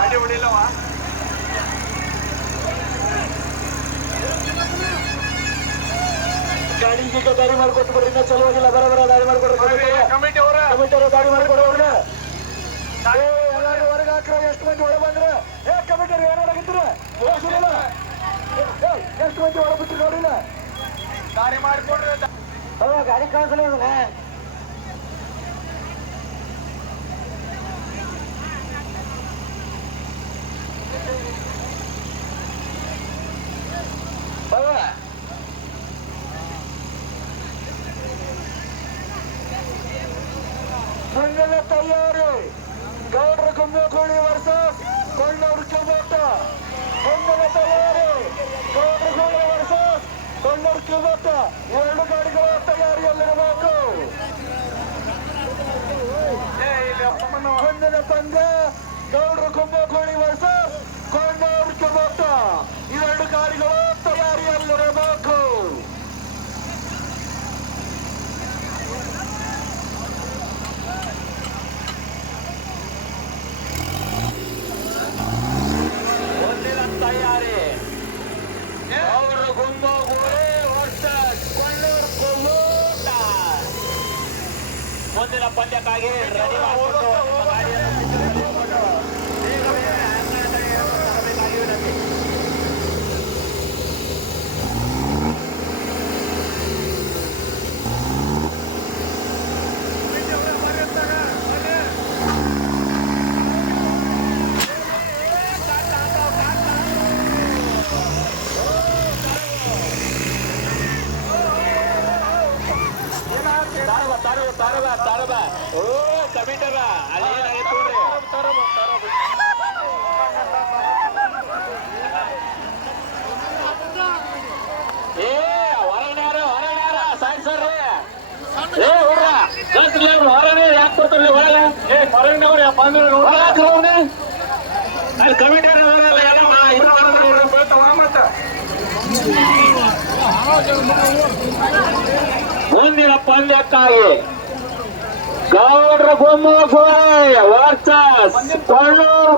ಗಾಡಿ ಹೊಡಿಲ್ಲವ ಗಾಡಿ ಈಗ ದಾರಿ ಮಾಡ್ಕೊಟ್ಟು ಬಿಡ್ರಿ ಇನ್ನ ಚಲೋ ಆಗಿಲ್ಲ ಬರ ಬರ ದಾರಿ ಮಾಡ್ಕೊಡ್ರಿ ಕಮಿಟಿ ಅವರ. ಕಮಿಟಿ ಅವರ. ದಾರಿ ಮಾಡ್ಕೊಡು ಅವ್ರನ್ನ. ಎಲ್ಲಾರು ಎಷ್ಟು ಮಂದಿ ಒಳ ಬಂದ್ರ? ಏ ಕಮಿಟಿ ಅವ್ರು ಏನ್ ಎಷ್ಟು ಮಂದಿ ಒಳ ಬಿಟ್ಟಿರಿ ನೋಡಿಲ್ಲ? ಗಾಡಿ ಮಾಡ್ಕೊಂಡ್ರೆ ಗಾಡಿ ಕಳ್ಸಲ್ಲ ಮುಂದಿನ ತಯಾರಿ. ಗೌಡ್ರ ಕುಂಭಕೋಳಿ ವರ್ಸಸ್ ಕೊಂಡವ್ರ ಕಿಬೋಟ ಸಂಘದ ತಯಾರಿ. ಗೌಡ್ರ ಕೋಳಿ ವರ್ಸಸ್ ಕೊಂಡವ್ರ ಕಿಬೋಟ ಎರಡು ಗಾಡಿಗಳ ತಯಾರಿಯಲ್ಲಿರಬೇಕು. ಮುಂದಿನ ಪಂದ್ಯ ಗೌಡ್ರ ಕುಂಭಕೋಳಿ ಮುಂದಿನ ಪಂದ್ಯಕ್ಕಾಗಿ ತಾರವ ತಾರವ ತಾರವ. ಓ ಕಮಿಟರ ಅಲ್ಲಿ ಏನಾಗಿತ್ತು ನೋಡ್ರಿ ಏ ಹೊರಗ್ನ್ಯಾರ ಹೊರಗ್ನ್ಯಾರ ಸೈಡ್ ಸರ್ರಿ. ಏ ಹುಡ್ರ ಕಳ್ಸ್ರಿ ಅವ್ರು ಹೊರಗೆ ಯಾಕೆ ಬರ್ತಾರಲ್ಲ ಒಳಗೆ ಏ ಹೊರಗ್ನವ್ರು ಯಪ್ಪ ಅಂದ್ರೆ ನೋಡ್ರಿ ಅಲ್ಲಿ ಕಮಿಟರ್ ಅದರಲ್ಲ ಎಲ್ಲ ಬೀಳ್ತಾವ ಮತ್ತೆ ಮುಂದಿನ ಪಂದ್ಯಕ್ಕಾಗಿ ಗೌಡ್ರ ಬೊಮ್ಮ ವರ್ಸಸ್ ಕೊಳ್ಳೂರು